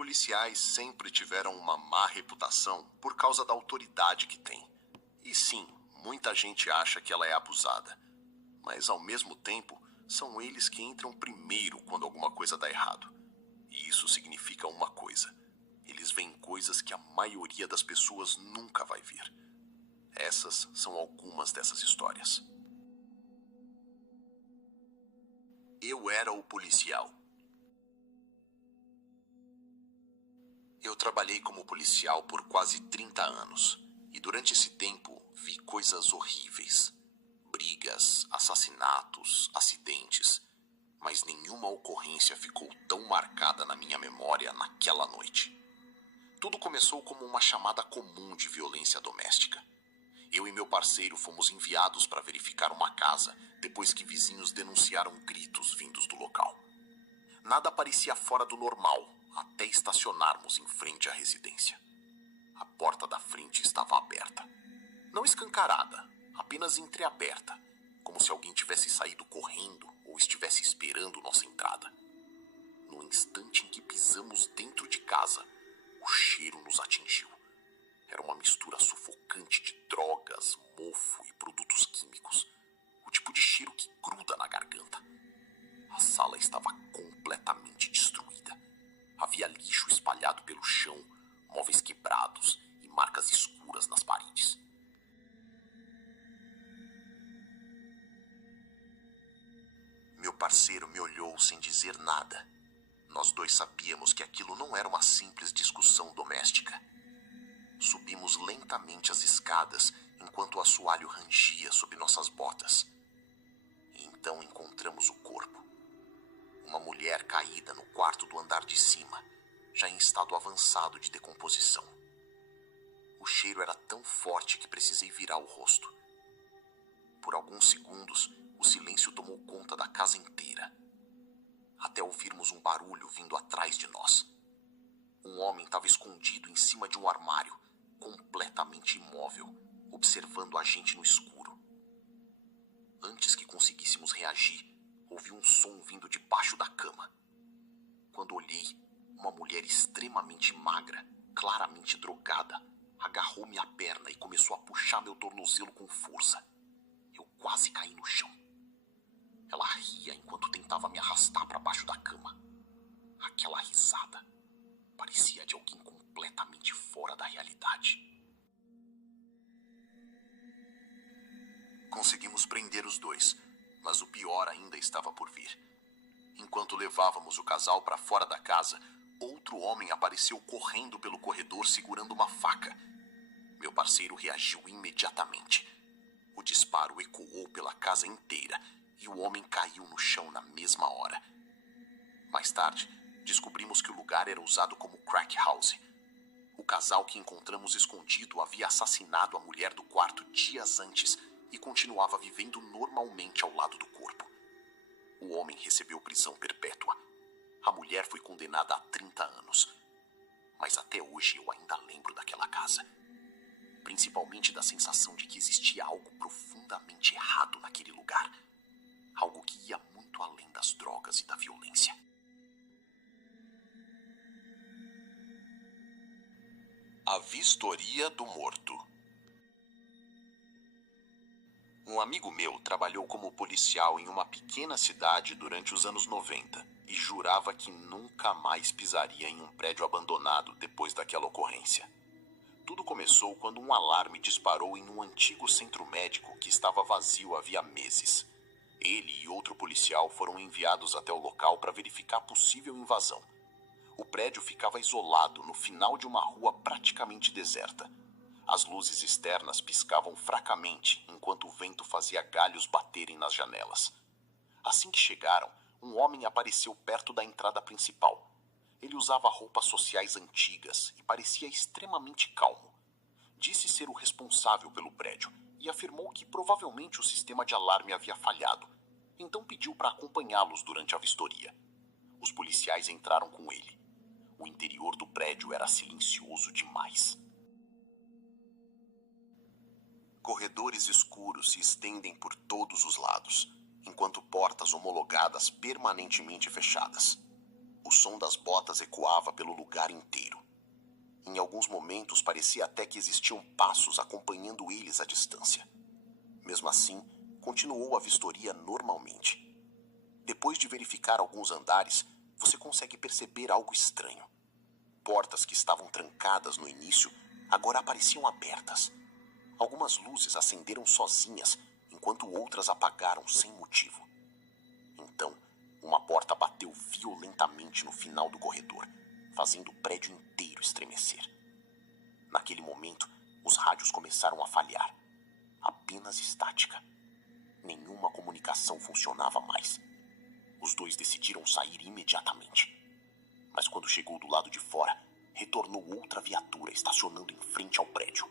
Policiais sempre tiveram uma má reputação por causa da autoridade que têm. E sim, muita gente acha que ela é abusada. Mas ao mesmo tempo, são eles que entram primeiro quando alguma coisa dá errado. E isso significa uma coisa: eles veem coisas que a maioria das pessoas nunca vai ver. Essas são algumas dessas histórias. Eu era o policial. Eu trabalhei como policial por quase 30 anos. E durante esse tempo, vi coisas horríveis. Brigas, assassinatos, acidentes. Mas nenhuma ocorrência ficou tão marcada na minha memória naquela noite. Tudo começou como uma chamada comum de violência doméstica. Eu e meu parceiro fomos enviados para verificar uma casa depois que vizinhos denunciaram gritos vindos do local. Nada parecia fora do normal até estacionarmos em frente à residência. A porta da frente estava aberta. Não escancarada, apenas entreaberta, como se alguém tivesse saído correndo ou estivesse esperando nossa entrada. No instante em que pisamos dentro de casa, o cheiro nos atingiu. Era uma mistura sufocante de drogas, mofo e produtos químicos. O tipo de cheiro que gruda na garganta. A sala estava completamente destruída. Havia lixo espalhado pelo chão, móveis quebrados e marcas escuras nas paredes. Meu parceiro me olhou sem dizer nada. Nós dois sabíamos que aquilo não era uma simples discussão doméstica. Subimos lentamente as escadas enquanto o assoalho rangia sob nossas botas. E então encontramos o corpo. Uma mulher caída no quarto do andar de cima, já em estado avançado de decomposição. O cheiro era tão forte que precisei virar o rosto. Por alguns segundos, o silêncio tomou conta da casa inteira. Até ouvirmos um barulho vindo atrás de nós. Um homem estava escondido em cima de um armário, completamente imóvel, observando a gente no escuro. Antes que conseguíssemos reagir, ouvi um som vindo debaixo da cama. Quando olhei, uma mulher extremamente magra, claramente drogada, agarrou minha perna e começou a puxar meu tornozelo com força. Eu quase caí no chão. Ela ria enquanto tentava me arrastar para baixo da cama. Aquela risada parecia de alguém completamente fora da realidade. Conseguimos prender os dois, mas o pior ainda estava por vir. Enquanto levávamos o casal para fora da casa, outro homem apareceu correndo pelo corredor segurando uma faca. Meu parceiro reagiu imediatamente. O disparo ecoou pela casa inteira e o homem caiu no chão na mesma hora. Mais tarde, descobrimos que o lugar era usado como crack house. O casal que encontramos escondido havia assassinado a mulher do quarto dias antes e continuava vivendo normalmente ao lado do corpo. O homem recebeu prisão perpétua. A mulher foi condenada a 30 anos. Mas até hoje eu ainda lembro daquela casa. Principalmente da sensação de que existia algo profundamente errado naquele lugar. Algo que ia muito além das drogas e da violência. A vistoria do morto. Um amigo meu trabalhou como policial em uma pequena cidade durante os anos 90 e jurava que nunca mais pisaria em um prédio abandonado depois daquela ocorrência. Tudo começou quando um alarme disparou em um antigo centro médico que estava vazio havia meses. Ele e outro policial foram enviados até o local para verificar a possível invasão. O prédio ficava isolado no final de uma rua praticamente deserta. As luzes externas piscavam fracamente enquanto o vento fazia galhos baterem nas janelas. Assim que chegaram, um homem apareceu perto da entrada principal. Ele usava roupas sociais antigas e parecia extremamente calmo. Disse ser o responsável pelo prédio e afirmou que provavelmente o sistema de alarme havia falhado. Então pediu para acompanhá-los durante a vistoria. Os policiais entraram com ele. O interior do prédio era silencioso demais. Corredores escuros se estendem por todos os lados, enquanto portas homologadas permanentemente fechadas. O som das botas ecoava pelo lugar inteiro. Em alguns momentos parecia até que existiam passos acompanhando eles à distância. Mesmo assim, continuou a vistoria normalmente. Depois de verificar alguns andares, você consegue perceber algo estranho. Portas que estavam trancadas no início agora apareciam abertas. Algumas luzes acenderam sozinhas, enquanto outras apagaram sem motivo. Então, uma porta bateu violentamente no final do corredor, fazendo o prédio inteiro estremecer. Naquele momento, os rádios começaram a falhar. Apenas estática. Nenhuma comunicação funcionava mais. Os dois decidiram sair imediatamente. Mas quando chegou do lado de fora, retornou outra viatura estacionando em frente ao prédio.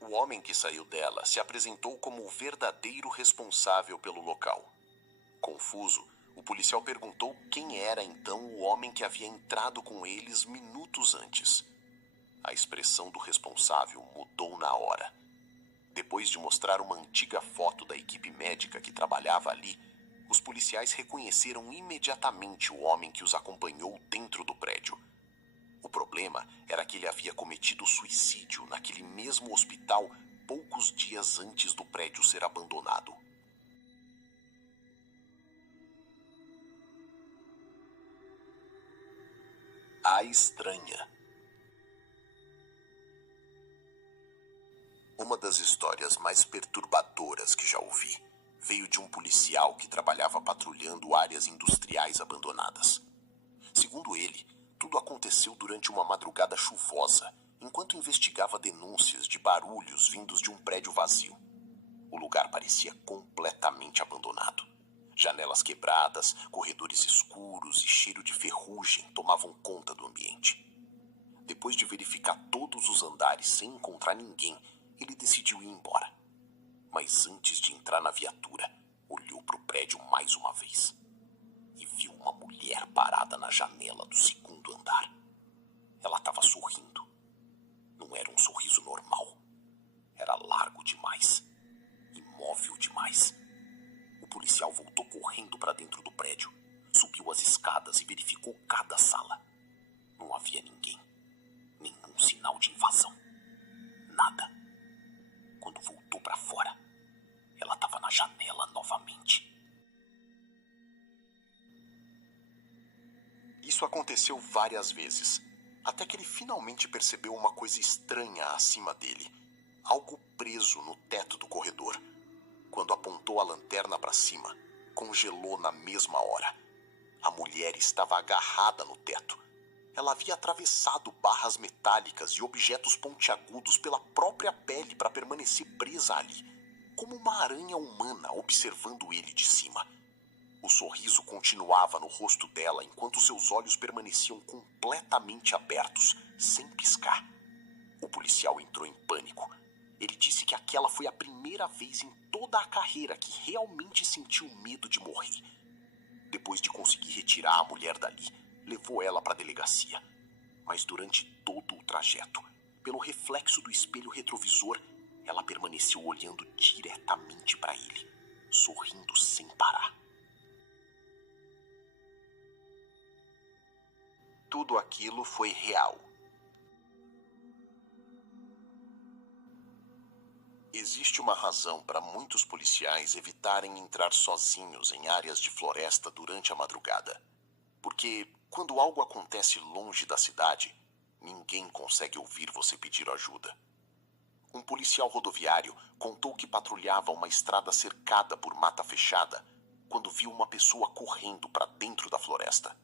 O homem que saiu dela se apresentou como o verdadeiro responsável pelo local. Confuso, o policial perguntou quem era então o homem que havia entrado com eles minutos antes. A expressão do responsável mudou na hora. Depois de mostrar uma antiga foto da equipe médica que trabalhava ali, os policiais reconheceram imediatamente o homem que os acompanhou dentro do prédio. O problema era que ele havia cometido suicídio naquele mesmo hospital poucos dias antes do prédio ser abandonado. A estranha. Uma das histórias mais perturbadoras que já ouvi veio de um policial que trabalhava patrulhando áreas industriais abandonadas. Segundo ele, tudo aconteceu durante uma madrugada chuvosa, enquanto investigava denúncias de barulhos vindos de um prédio vazio. O lugar parecia completamente abandonado. Janelas quebradas, corredores escuros e cheiro de ferrugem tomavam conta do ambiente. Depois de verificar todos os andares sem encontrar ninguém, ele decidiu ir embora. Mas antes de entrar na viatura, olhou para o prédio mais uma vez e viu uma mulher parada na janela do segundo andar. Ela estava sorrindo. Não era um sorriso normal. Era largo demais. Imóvel demais. O policial voltou correndo para dentro do prédio, subiu as escadas e verificou cada sala. Não havia ninguém. Nenhum sinal de invasão. Nada. Quando voltou para fora, ela estava na janela novamente. Isso aconteceu várias vezes, até que ele finalmente percebeu uma coisa estranha acima dele. Algo preso no teto do corredor. Quando apontou a lanterna para cima, congelou na mesma hora. A mulher estava agarrada no teto. Ela havia atravessado barras metálicas e objetos pontiagudos pela própria pele para permanecer presa ali, como uma aranha humana observando ele de cima. O sorriso continuava no rosto dela enquanto seus olhos permaneciam completamente abertos, sem piscar. O policial entrou em pânico. Ele disse que aquela foi a primeira vez em toda a carreira que realmente sentiu medo de morrer. Depois de conseguir retirar a mulher dali, levou ela para a delegacia. Mas durante todo o trajeto, pelo reflexo do espelho retrovisor, ela permaneceu olhando diretamente para ele, sorrindo sem parar. Tudo aquilo foi real. Existe uma razão para muitos policiais evitarem entrar sozinhos em áreas de floresta durante a madrugada. Porque quando algo acontece longe da cidade, ninguém consegue ouvir você pedir ajuda. Um policial rodoviário contou que patrulhava uma estrada cercada por mata fechada quando viu uma pessoa correndo para dentro da floresta.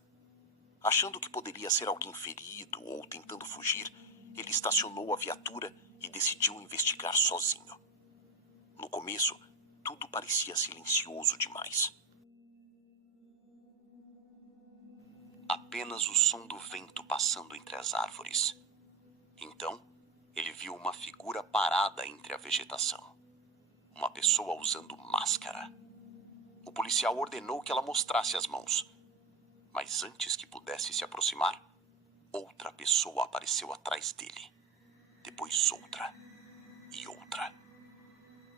Achando que poderia ser alguém ferido ou tentando fugir, ele estacionou a viatura e decidiu investigar sozinho. No começo, tudo parecia silencioso demais. Apenas o som do vento passando entre as árvores. Então, ele viu uma figura parada entre a vegetação. Uma pessoa usando máscara. O policial ordenou que ela mostrasse as mãos. Mas antes que pudesse se aproximar, outra pessoa apareceu atrás dele. Depois outra e outra.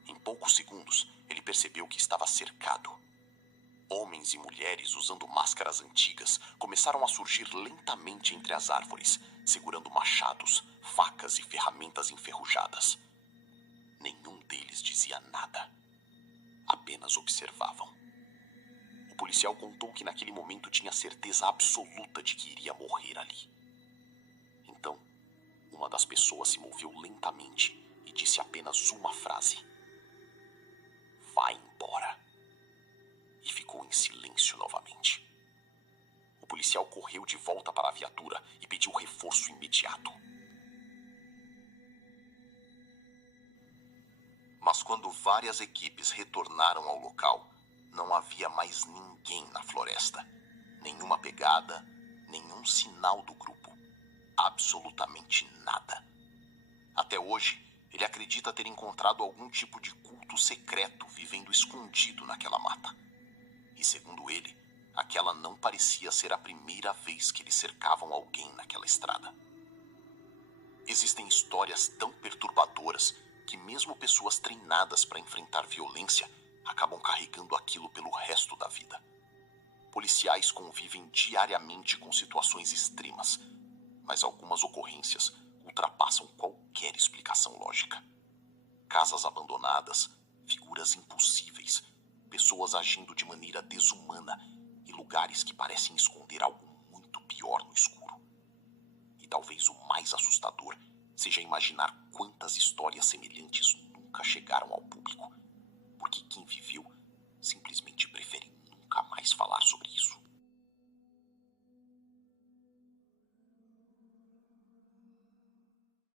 Em poucos segundos, ele percebeu que estava cercado. Homens e mulheres usando máscaras antigas começaram a surgir lentamente entre as árvores, segurando machados, facas e ferramentas enferrujadas. Nenhum deles dizia nada. Apenas observavam. O policial contou que naquele momento tinha certeza absoluta de que iria morrer ali. Então, uma das pessoas se moveu lentamente e disse apenas uma frase: "Vá embora." E ficou em silêncio novamente. O policial correu de volta para a viatura e pediu reforço imediato. Mas quando várias equipes retornaram ao local, não havia mais ninguém na floresta. Nenhuma pegada, nenhum sinal do grupo. Absolutamente nada. Até hoje, ele acredita ter encontrado algum tipo de culto secreto vivendo escondido naquela mata. E segundo ele, aquela não parecia ser a primeira vez que eles cercavam alguém naquela estrada. Existem histórias tão perturbadoras que mesmo pessoas treinadas para enfrentar violência acabam carregando aquilo pelo resto da vida. Policiais convivem diariamente com situações extremas, mas algumas ocorrências ultrapassam qualquer explicação lógica. Casas abandonadas, figuras impossíveis, pessoas agindo de maneira desumana e lugares que parecem esconder algo muito pior no escuro. E talvez o mais assustador seja imaginar quantas histórias semelhantes nunca chegaram ao público, porque quem viveu simplesmente prefere nunca mais falar sobre isso.